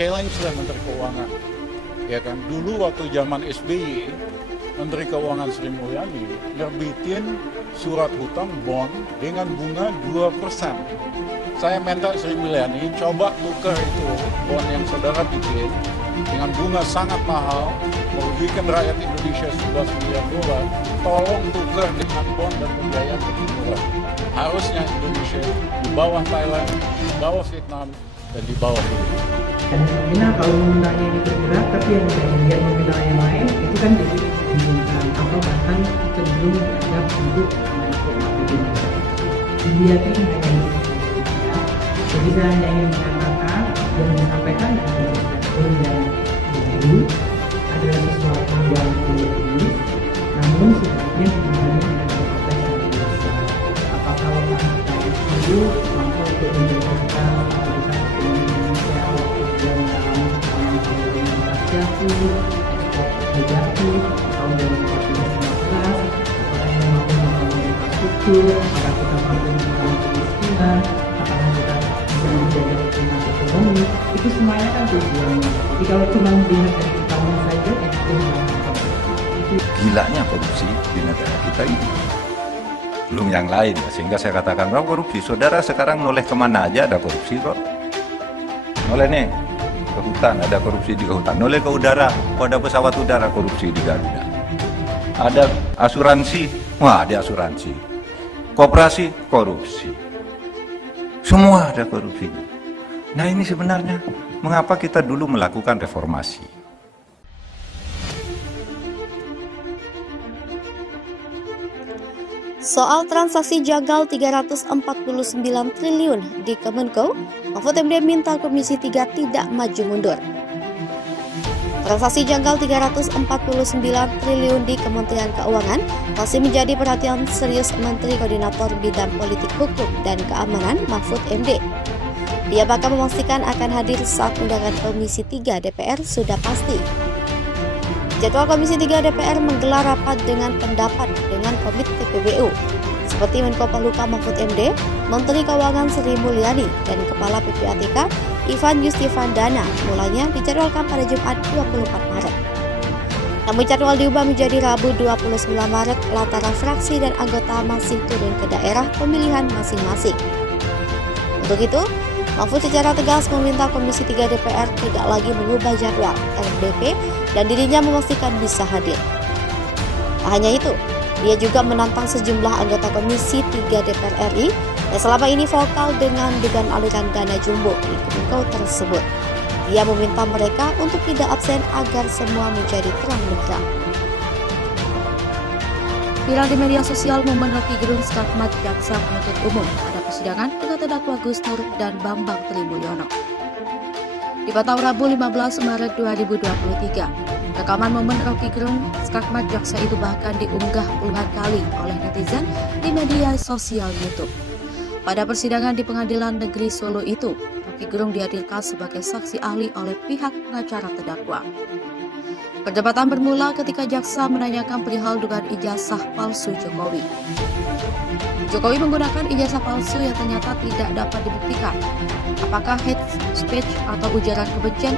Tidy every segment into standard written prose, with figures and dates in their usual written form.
challenge lah Menteri Keuangan. Ya kan, dulu waktu zaman SBY, Menteri Keuangan Sri Mulyani nerbitin surat hutang bond dengan bunga 2%. Saya minta Sri Mulyani coba tukar itu bond yang saudara bikin dengan bunga sangat mahal, merugikan rakyat Indonesia 11 miliar dolar. Tolong tukar dengan bond dan pembiayaan lebih murah. Harusnya Indonesia di bawah Thailand, di bawah Vietnam, dan di bawah Filipina. Dan kemungkinan kalau mengundangnya ini bergerak, tapi yang mengundang yang lain itu kan jadi membingungkan atau bahkan cenderung dianggap untuk menakut-nakutin. India ini hanya itu. Jadi saya hanya ingin mengatakan yang disampaikan dari presiden yang baru adalah sesuatu yang politis, namun sebenarnya hubungannya dengan konteks yang biasa. Apakah orang kita itu mampu untuk menjelaskan aktivitas Indonesia waktu dia mengalami tekanan komunitas jatuh, ekspor negatif tahun 2014-2015, apakah yang mampu membangun infrastruktur, apakah kita mampu membangun kemiskinan, apakah kita bisa menjaga pertumbuhan ekonomi, itu semuanya kan tujuannya. Jadi kalau cuma melihat dari utama saja, itu gilanya korupsi di negara kita ini. Belum yang lain, sehingga saya katakan bahwa korupsi, saudara sekarang noleh kemana aja ada korupsi kok. Noleh nih ke hutan, ada korupsi di hutan. Noleh ke udara, ada pesawat udara, korupsi di Garuda. Ada asuransi, wah ada asuransi. Koperasi, korupsi. Semua ada korupsinya. Nah ini sebenarnya mengapa kita dulu melakukan reformasi. Soal transaksi janggal 349 triliun di Kemenko, Mahfud MD minta Komisi 3 tidak maju mundur. Transaksi janggal 349 triliun di Kementerian Keuangan masih menjadi perhatian serius Menteri Koordinator Bidang Politik Hukum dan Keamanan Mahfud MD. Dia bakal memastikan akan hadir saat undangan Komisi 3 DPR sudah pasti. Jadwal Komisi 3 DPR menggelar rapat dengan pendapat dengan Komite PPBU, seperti Menko Polhukam Mahfud MD, Menteri Keuangan Sri Mulyani, dan Kepala PPATK Ivan Yustifandana, mulanya dijadwalkan pada Jumat 24 Maret. Namun jadwal diubah menjadi Rabu 29 Maret lantaran fraksi dan anggota masih turun ke daerah pemilihan masing-masing. Untuk itu, Mahfud secara tegas meminta Komisi 3 DPR tidak lagi mengubah jadwal RDP dan dirinya memastikan bisa hadir. Tak hanya itu, dia juga menantang sejumlah anggota Komisi 3 DPR RI yang selama ini vokal dengan dugaan aliran dana jumbo di Kemenko tersebut. Dia meminta mereka untuk tidak absen agar semua menjadi terang benderang. Viral di media sosial momen Rocky Gerung Skakmat Jaksa Penuntut Umum pada persidangan dengan terdakwa Gus Nur dan Bambang Trimulyono. Dipantau Rabu 15 Maret 2023, rekaman momen Rocky Gerung Skakmat Jaksa itu bahkan diunggah puluhan kali oleh netizen di media sosial YouTube. Pada persidangan di Pengadilan Negeri Solo itu, Rocky Gerung dihadirkan sebagai saksi ahli oleh pihak pengacara terdakwa. Perdebatan bermula ketika jaksa menanyakan perihal dugaan ijazah palsu Jokowi. Jokowi menggunakan ijazah palsu yang ternyata tidak dapat dibuktikan. Apakah hate speech atau ujaran kebencian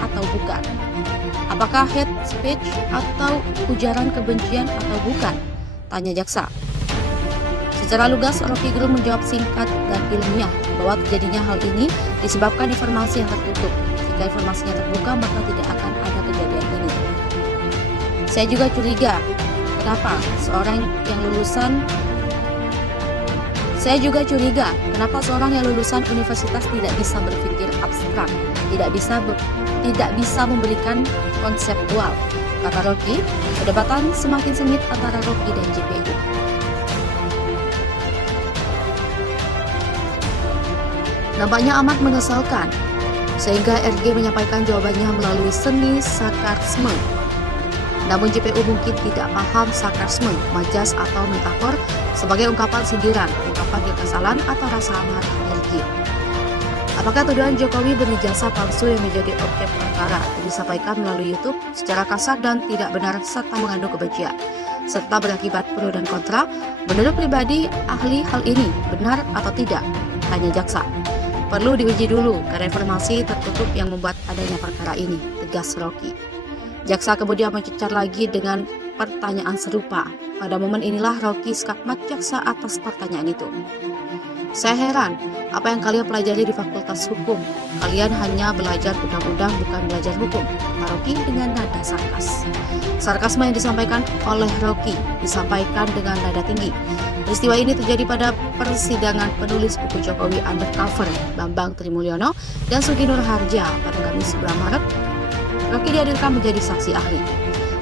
atau bukan? Apakah hate speech atau ujaran kebencian atau bukan? Tanya jaksa. Secara lugas, Rocky Gerung menjawab singkat dan ilmiah bahwa terjadinya hal ini disebabkan informasi yang tertutup. Jika informasinya terbuka, maka tidak akan ada kejadian ini. Saya juga curiga, kenapa seorang yang lulusan universitas tidak bisa berpikir abstrak, tidak bisa memberikan konseptual. Kata Rocky, perdebatan semakin sengit antara Rocky dan JPU. Nampaknya amat mengesalkan, sehingga RG menyampaikan jawabannya melalui seni sarkasme. Namun JPU mungkin tidak paham sarkasme, majas atau metafor sebagai ungkapan sindiran, ungkapan kekesalan atau rasa amarah RG. Apakah tuduhan Jokowi berijazah palsu yang menjadi objek perkara disampaikan melalui YouTube secara kasar dan tidak benar serta mengandung kebencian, serta berakibat pro dan kontra? Menurut pribadi ahli hal ini benar atau tidak? Tanya jaksa. Perlu diuji dulu karena informasi tertutup yang membuat adanya perkara ini, tegas Rocky. Jaksa kemudian mencecar lagi dengan pertanyaan serupa. Pada momen inilah Rocky skakmat jaksa atas pertanyaan itu. Saya heran, apa yang kalian pelajari di Fakultas Hukum? Kalian hanya belajar undang-undang, bukan belajar hukum, kata Rocky dengan nada sarkas. Sarkasme yang disampaikan oleh Rocky disampaikan dengan nada tinggi. Peristiwa ini terjadi pada persidangan penulis buku Jokowi Undercover, Bambang Trimulyono dan Sugi Nur Harja pada Kamis 9 Maret. Rocky dihadirkan menjadi saksi ahli.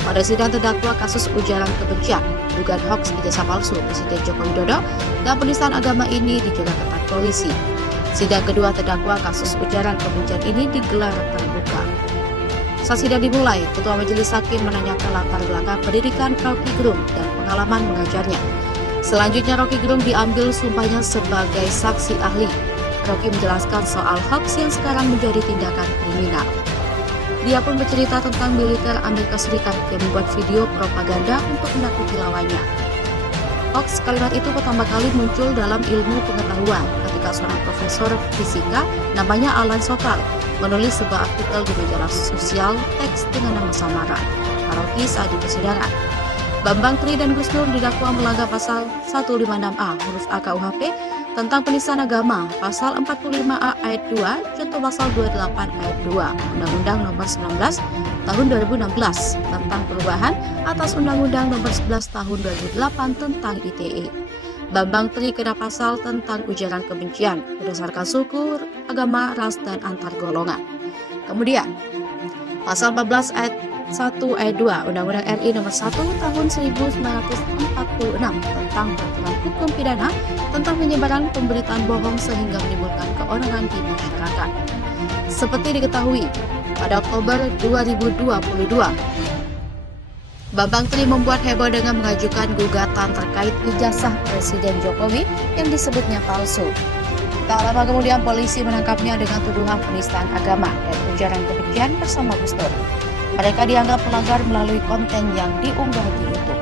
Pada sidang terdakwa kasus ujaran kebencian, dugaan hoaks ijazah palsu Presiden Joko Widodo dan penistaan agama ini dijaga ketat polisi. Sidang kedua terdakwa kasus ujaran kebencian ini digelar terbuka. Saat sidang dimulai, Ketua Majelis Hakim menanyakan latar belakang pendidikan Rocky Gerung dan pengalaman mengajarnya. Selanjutnya Rocky Gerung diambil sumpahnya sebagai saksi ahli. Rocky menjelaskan soal hoaks yang sekarang menjadi tindakan kriminal. Dia pun bercerita tentang militer Amerika Serikat yang membuat video propaganda untuk menakuti lawannya. Hoaks kalimat itu pertama kali muncul dalam ilmu pengetahuan ketika seorang profesor fisika namanya Alan Sokal menulis sebuah artikel di majalah sosial teks dengan nama samaran, Rocky saat di persidangan. Bambang Tri dan Gus Nur didakwa melanggar pasal 156A huruf A KUHP tentang penistaan agama, pasal 45A ayat 2, contoh pasal 28 ayat 2, Undang-Undang Nomor 19 Tahun 2016 tentang perubahan atas Undang-Undang Nomor 11 Tahun 2008 tentang ITE. Bambang Tri kena pasal tentang ujaran kebencian berdasarkan suku, agama, ras, dan antar golongan. Kemudian, pasal 14 ayat 1 ayat 2 Undang-Undang RI Nomor 1 Tahun 1946 tentang peraturan hukum pidana tentang penyebaran pemberitaan bohong sehingga menimbulkan keonaran di masyarakat. Seperti diketahui, pada Oktober 2022, Bambang Tri membuat heboh dengan mengajukan gugatan terkait ijazah Presiden Jokowi yang disebutnya palsu. Tak lama kemudian polisi menangkapnya dengan tuduhan penistaan agama dan ujaran kebencian bersama Gus Nur. Mereka dianggap pelanggar melalui konten yang diunggah di YouTube.